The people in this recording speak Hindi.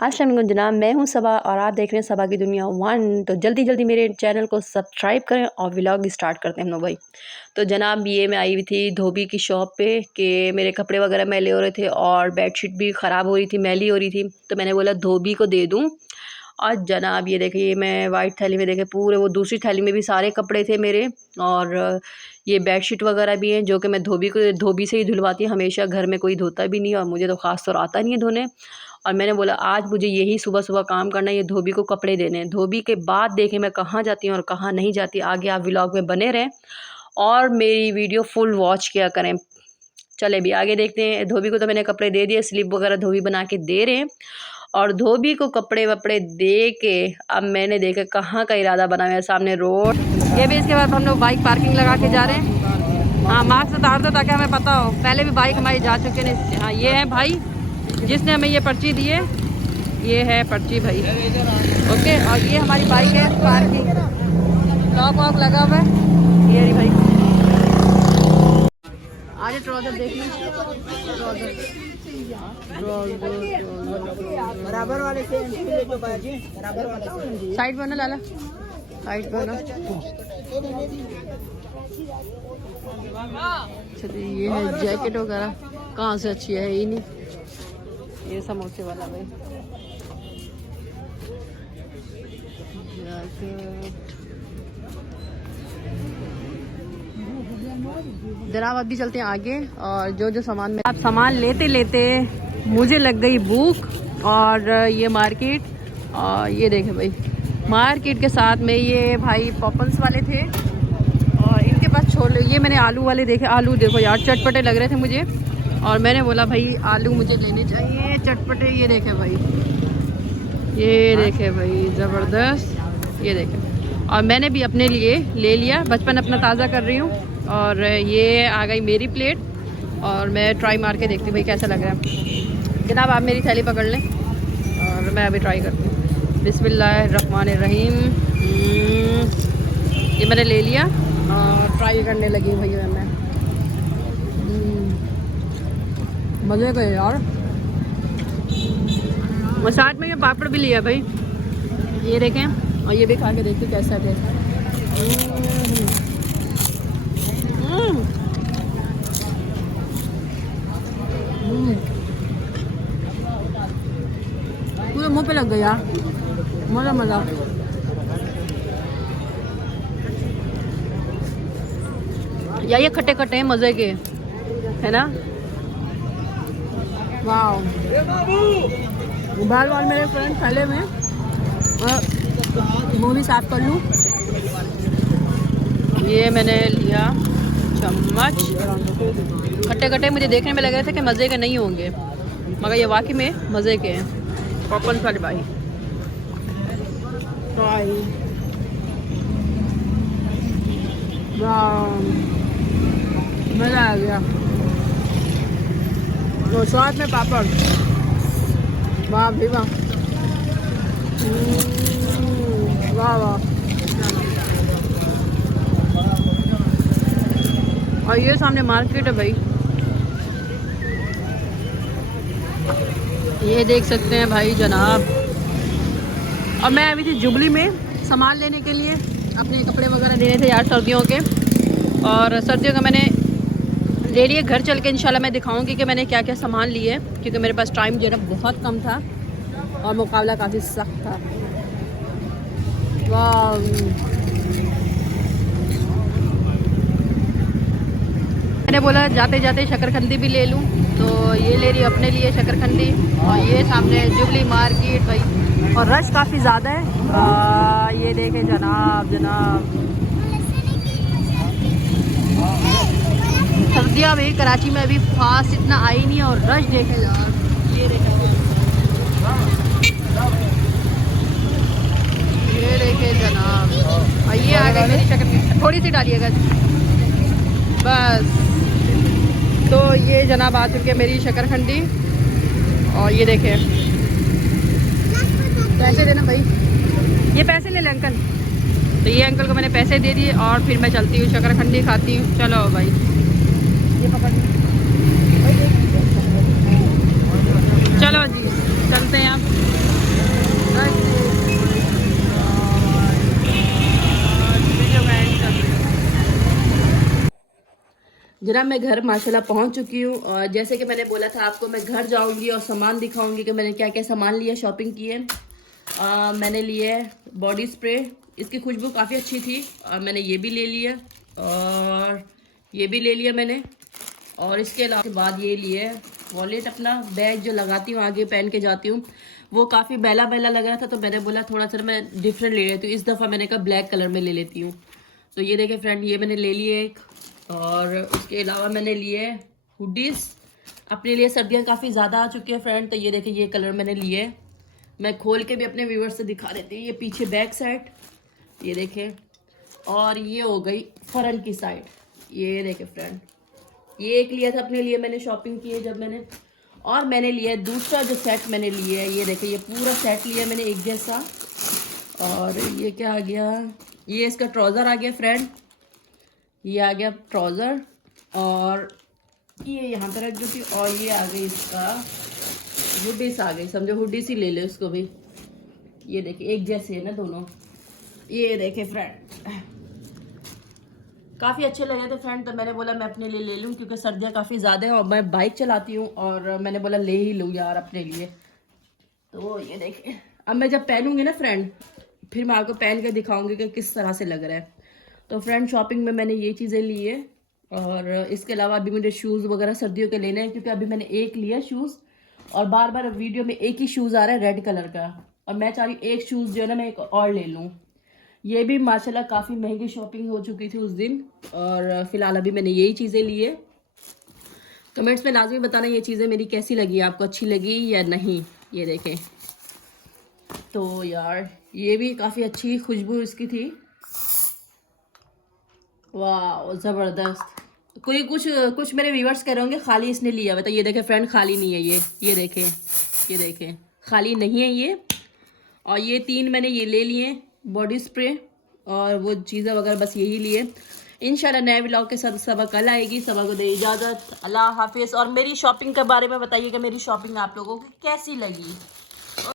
अस्सलाम जनाब, मैं हूं सबा और आप देख रहे हैं सबा की दुनिया वन। तो जल्दी जल्दी मेरे चैनल को सब्सक्राइब करें और व्लॉग स्टार्ट करते हैं हम लोग भाई। तो जनाब ये मैं आई हुई थी धोबी की शॉप पे कि मेरे कपड़े वगैरह मैले हो रहे थे और बेडशीट भी ख़राब हो रही थी, मैली हो रही थी। तो मैंने बोला धोबी को दे दूँ। और जनाब ये देखिए मैं वाइट थैली में देखे पूरे, वो दूसरी थैली में भी सारे कपड़े थे मेरे। और ये बेडशीट वगैरह भी हैं जो कि मैं धोबी से ही धुलवाती हूँ हमेशा। घर में कोई धोता भी नहीं और मुझे तो ख़ास तौर आता नहीं है धोने। और मैंने बोला आज मुझे यही सुबह सुबह काम करना है, ये धोबी को कपड़े देने हैं। धोबी के बाद देखें मैं कहाँ जाती हूँ और कहाँ नहीं जाती। आगे आप व्लॉग में बने रहें और मेरी वीडियो फुल वॉच किया करें। चले भी आगे देखते हैं। धोबी को तो मैंने कपड़े दे दिए, स्लिप वगैरह धोबी बना के दे रहे हैं। और धोबी को कपड़े वपड़े दे के अब मैंने देखा कहाँ का इरादा बनाया है, सामने रोड। ये भी इसके बाद हम लोग बाइक पार्किंग लगा के जा रहे हैं। हाँ मास्क उतार दो ताकि हमें पता हो, पहले भी बाइक हमारी जा चुके हैं। हाँ ये है भाई जिसने हमें ये पर्ची दी है, ये है पर्ची भाई। ओके, और ये हमारी बाइक है पार्किंग, लॉक वॉक लगा हुआ है। ये रही भाई, आगे ट्राउजर देख लो, बराबर वाले से बराबर वाले साइड बनो लाला, साइड बनो। चलिए ये है जैकेट वगैरह, कहाँ से अच्छी है ही नहीं। ये समोसे वाला भाई जनाब। अभी चलते हैं आगे और जो सामान में आप सामान लेते लेते मुझे लग गई भूख। और ये मार्केट, और ये देखें भाई मार्केट के साथ में ये भाई पॉपन्स वाले थे और इनके पास छोले। ये मैंने आलू वाले देखे, आलू देखो यार चटपटे लग रहे थे मुझे और मैंने बोला भाई आलू मुझे लेने चाहिए चटपटे। ये देखे भाई, ये देखे भाई ज़बरदस्त, ये देखे। और मैंने भी अपने लिए ले लिया, बचपन अपना ताज़ा कर रही हूँ। और ये आ गई मेरी प्लेट और मैं ट्राई मार के देखती हूँ भाई कैसा लग रहा है। जनाब आप मेरी थैली पकड़ लें और मैं अभी ट्राई करती हूँ। बिस्मिल्लाहिर्रहमानिर्रहीम। ये मैंने ले लिया और ट्राई करने लगी भैया मैं। मज़े का यार। और साथ में ये पापड़ भी लिया भाई, ये देखें। और ये भी खा के देखिए कैसा है टेस्ट। पूरे मुंह पे लग गया यार, मज़ा मज़ा। या ये खट्टे खट्टे हैं मज़े के, है ना। वाह, बाल बाल मेरे फ्रेंड फैले में, मुँह भी साफ कर लूँ। ये मैंने लिया चम्मच। खट्टे खट्टे मुझे देखने में लग रहे थे कि मज़े के नहीं होंगे, मगर ये वाकई में मज़े के हैं। पॉपकॉर्न वाले भाई मज़ा आ गया। तो साथ में पापड़, वाह भी वाह, वाह वाह। और ये सामने मार्केट है भाई, ये देख सकते हैं भाई जनाब। और मैं अभी थी जुबली में सामान लेने के लिए, अपने कपड़े वगैरह लेने थे यार सर्दियों के। और सर्दियों का मैंने ले लिए, घर चल के इंशाल्लाह मैं दिखाऊंगी कि मैंने क्या क्या सामान लिए, क्योंकि मेरे पास टाइम जो है ना बहुत कम था और मुकाबला काफ़ी सख्त था। वाह, मैंने बोला जाते जाते शकरकंदी भी ले लूँ, तो ये ले रही अपने लिए शकरकंदी। और ये सामने जुबली मार्केट भाई, और रश काफ़ी ज़्यादा है। ये देखें जनाब, जनाब सर्दियाँ में कराची में अभी फास्ट इतना आई नहीं और रश देखे यार। ये देखे जनाब। और ये आ गई मेरी शकरकंदी, थोड़ी सी डालिएगा बस। तो ये जनाब आ चुके मेरी शकरकंदी। और ये देखें, पैसे देना भाई, ये पैसे ले लें अंकल। तो ये अंकल को मैंने पैसे दे दिए और फिर मैं चलती हूँ शकरकंदी खाती हूँ। चलो भाई, ये पकड़, चलो जी चलते हैं आप। जनाब मैं घर माशाल्लाह पहुंच चुकी हूँ और जैसे कि मैंने बोला था आपको मैं घर जाऊंगी और सामान दिखाऊंगी कि मैंने क्या क्या सामान लिया, शॉपिंग की है। मैंने लिए बॉडी स्प्रे, इसकी खुशबू काफ़ी अच्छी थी। मैंने ये भी ले लिया और ये भी ले लिया मैंने। और इसके अलावा के बाद ये लिए वॉलेट, अपना बैग जो लगाती हूँ आगे पहन के जाती हूँ, वो काफ़ी बैला बैला लग रहा था तो मैंने बोला थोड़ा सा मैं डिफरेंट ले लेती हूँ। इस दफ़ा मैंने कहा ब्लैक कलर में ले लेती हूँ। तो ये देखें फ्रेंड, ये मैंने ले लिए एक। और उसके अलावा मैंने लिए हुडीज़ अपने लिए, सर्दियाँ काफ़ी ज़्यादा आ चुकी है फ्रेंड। तो ये देखें ये कलर मैंने लिए, मैं खोल के भी अपने व्यूवर्स से दिखा देती हूँ। ये पीछे बैक साइड ये देखें, और ये हो गई फ्रंट की साइड, ये देखें फ्रेंड। ये एक लिया था अपने लिए, मैंने शॉपिंग की है जब मैंने। और मैंने लिया है दूसरा जो सेट मैंने लिया है, ये देखें ये पूरा सेट लिया मैंने एक जैसा। और ये क्या आ गया, ये इसका ट्राउज़र आ गया फ्रेंड, ये आ गया ट्राउज़र। और ये यहाँ पे रख देती। और ये आ गई इसका हुडीस आ गई, समझो हुडीस ही ले लो इसको भी। ये देखिए एक जैसे है ना दोनों। ये देखे फ्रेंड काफ़ी अच्छे लगे थे फ्रेंड, तो मैंने बोला मैं अपने लिए ले लूँ क्योंकि सर्दियाँ काफ़ी ज़्यादा हैं और मैं बाइक चलाती हूँ और मैंने बोला ले ही लूँ यार अपने लिए। तो ये देखें, अब मैं जब पहनूंगी ना फ्रेंड फिर मैं आपको पहन के दिखाऊंगी कि किस तरह से लग रहा है। तो फ्रेंड शॉपिंग में मैंने ये चीज़ें ली है। और इसके अलावा अभी मुझे शूज़ वगैरह सर्दियों के लेने हैं क्योंकि अभी मैंने एक लिया शूज़ और बार बार वीडियो में एक ही शूज़ आ रहा है रेड कलर का, और मैं चाह रही हूँ एक शूज़ जो है ना मैं एक और ले लूँ। ये भी माशाल्लाह काफ़ी महंगी शॉपिंग हो चुकी थी उस दिन, और फिलहाल अभी मैंने यही चीज़ें ली है। कमेंट्स में लाजमी बताना ये चीज़ें मेरी कैसी लगी, आपको अच्छी लगी या नहीं। ये देखें, तो यार ये भी काफ़ी अच्छी खुशबू इसकी थी, वाह ज़बरदस्त। कोई कुछ कुछ मेरे व्यूवर्स कह रहे होंगे खाली इसने लिया हुआ, तो ये देखें फ्रेंड खाली नहीं है ये देखें, ये देखें खाली नहीं है ये। और ये 3 मैंने ये ले लिए बॉडी स्प्रे और वो चीज़ें वगैरह, बस यही लिए। इंशाल्लाह नए व्लॉग के साथ सबा कल आएगी। सबा को दे इजाज़त, अल्लाह हाफिज़। और मेरी शॉपिंग के बारे में बताइएगा मेरी शॉपिंग आप लोगों को कैसी लगी।